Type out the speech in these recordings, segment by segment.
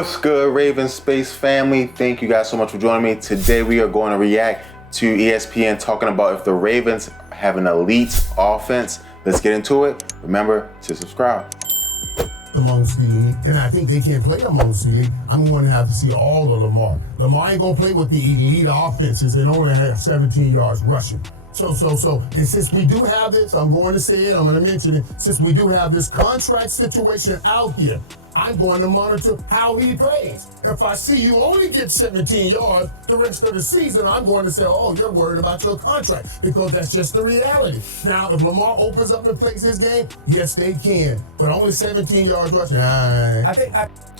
What's good, Ravens Space family? Thank you guys so much for joining me. Today we are going to react to ESPN talking about if the Ravens have an elite offense. Let's get into it. Remember to subscribe. Amongst the elite, and I think they can play amongst the elite. I'm going to have to see all of Lamar. Lamar ain't going to play with the elite offenses and only have 17 yards rushing. So, and since we do have this, I'm going to say it, I'm going to mention it, since we do have this contract situation out here, I'm going to monitor how he plays. If I see you only get 17 yards the rest of the season, I'm going to say, oh, you're worried about your contract, because that's just the reality. Now, if Lamar opens up and plays his game, yes, they can, but only 17 yards rushing.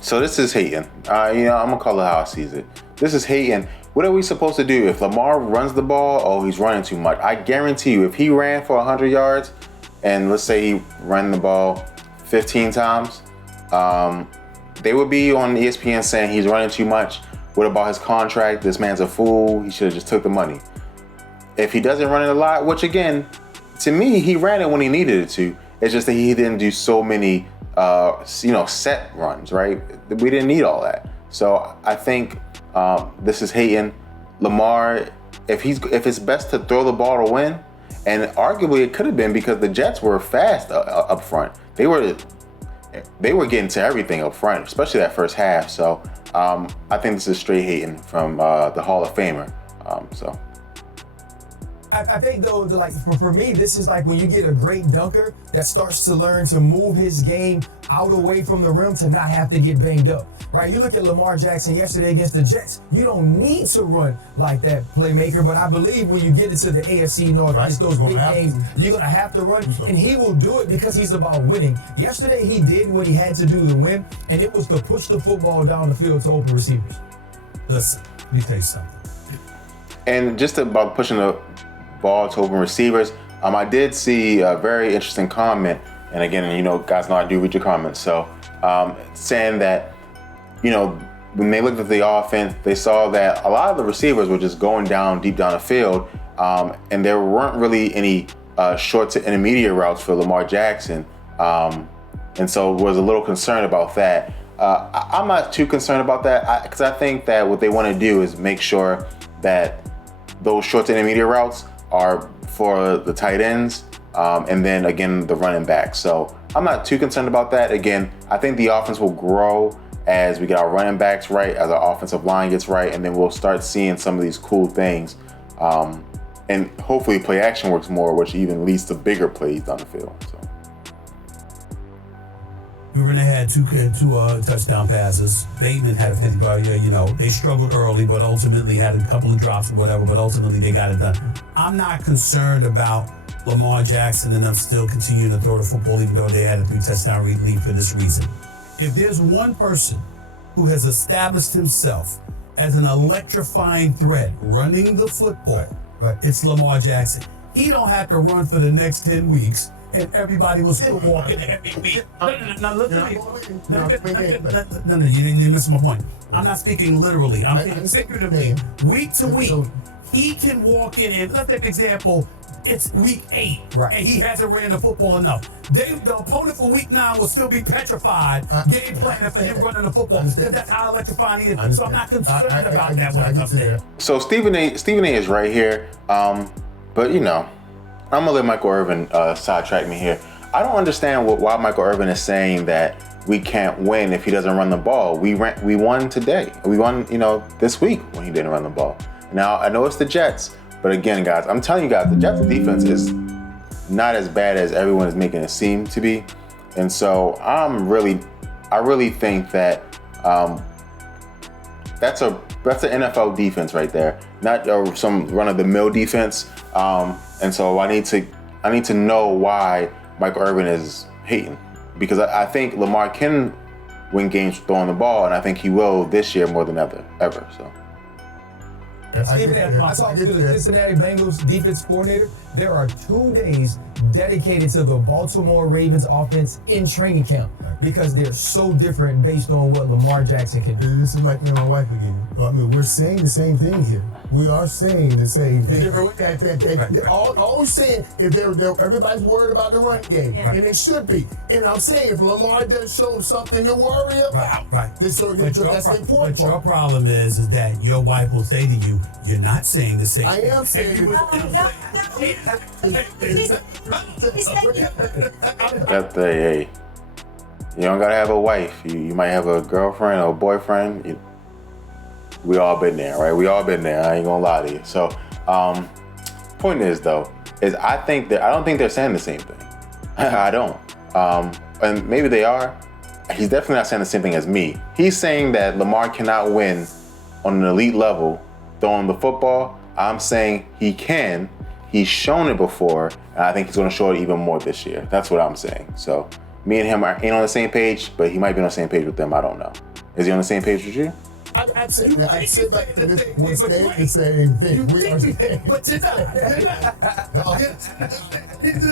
So this is hating. I'm going to call it how I sees it. This is hating. What are we supposed to do? If Lamar runs the ball, oh, he's running too much. I guarantee you, if he ran for 100 yards, and let's say he ran the ball 15 times, they would be on ESPN saying he's running too much. What about his contract? This man's a fool. He should have just took the money. If he doesn't run it a lot, which again, to me, he ran it when he needed it to. It's just that he didn't do so many, set runs, right? We didn't need all that. So I think this is hating. Lamar, if it's best to throw the ball to win, and arguably it could have been because the Jets were fast up front. They were getting to everything up front, especially that first half. So I think this is straight hating from the Hall of Famer. I think though, like for me, this is like when you get a great dunker that starts to learn to move his game out away from the rim to not have to get banged up, right? You look at Lamar Jackson yesterday against the Jets. You don't need to run like that playmaker, but I believe when you get into the AFC North, right, those big games, you're gonna have to run, and he will do it because he's about winning. Yesterday, he did what he had to do to win, and it was to push the football down the field to open receivers. Listen, let me tell you something. And just about pushing the ball to open receivers, I did see a very interesting comment, and again, guys know I do read your comments, so saying that, when they looked at the offense, they saw that a lot of the receivers were just going deep down the field, and there weren't really any short to intermediate routes for Lamar Jackson, and so was a little concerned about that. I'm not too concerned about that, because I think that what they want to do is make sure that those short to intermediate routes are for the tight ends, and then again the running backs. So I'm not too concerned about that. Again, I think the offense will grow as we get our running backs right, as our offensive line gets right, and then we'll start seeing some of these cool things. And hopefully play action works more, which even leads to bigger plays down the field. So. Irvin had two touchdown passes. Bateman had a 50-yard. They struggled early, but ultimately had a couple of drops or whatever, but ultimately they got it done. I'm not concerned about Lamar Jackson and them still continuing to throw the football, even though they had a 3-touchdown lead for this reason. If there's one person who has established himself as an electrifying threat running the football, right, it's Lamar Jackson. He don't have to run for the next 10 weeks. And everybody was still walking every week. No, look at me. No, you missed my point. I'm not speaking literally. I'm speaking figuratively. Week to week, he can walk in, and let's take an example. It's week 8, right, and he hasn't ran the football enough. The opponent for week 9 will still be petrified, game planning for him running the football. That's how electrifying he is. So I'm not concerned about that when it comes there. So Stephen A is right here, but I'm gonna let Michael Irvin sidetrack me here. I don't understand why Michael Irvin is saying that we can't win if he doesn't run the ball. We won today. We won, this week when he didn't run the ball. Now I know it's the Jets, but again, guys, I'm telling you guys, the Jets' defense is not as bad as everyone is making it seem to be, and so I really think that that's an NFL defense right there, not some run-of-the-mill defense. And so I need to know why Michael Irvin is hating, because I think Lamar can win games throwing the ball, and I think he will this year more than ever. So. I talked to the Cincinnati Bengals defense coordinator. There are 2 days dedicated to the Baltimore Ravens offense in training camp because they're so different based on what Lamar Jackson can do. This is like me and my wife again. We're saying the same thing here. We are saying the same thing. different way. They're all saying if everybody's worried about the run game, and they should be. And I'm saying if Lamar does show something to worry about, that's the important But your part. problem is that your wife will say to you, "You're not saying the same." I am saying Hey, you don't gotta have a wife. You might have a girlfriend or a boyfriend. We all been there, right? We all been there. I ain't gonna lie to you. So, point is though, I don't think they're saying the same thing. I don't. And maybe they are. He's definitely not saying the same thing as me. He's saying that Lamar cannot win on an elite level throwing the football. I'm saying he can. He's shown it before, and I think he's going to show it even more this year. That's what I'm saying. So me and him ain't on the same page, but he might be on the same page with them. I don't know. Is he on the same page with you? I said like we're saying the same thing. We are saying. But these are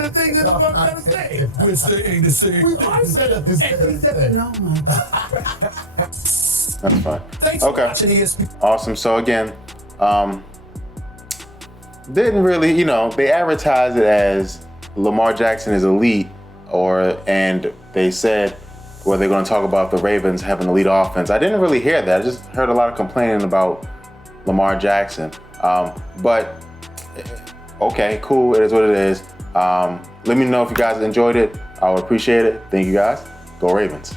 the things that I'm trying to say. We're saying the same. We are saying the same thing. No, my God. That's fine. Thanks for Okay. watching ESPN. Awesome. So again, didn't really, they advertised it as Lamar Jackson is elite, and they said, well, they're going to talk about the Ravens having an elite offense. I didn't really hear that. I just heard a lot of complaining about Lamar Jackson. But okay, cool. It is what it is. Let me know if you guys enjoyed it. I would appreciate it. Thank you guys. Go Ravens.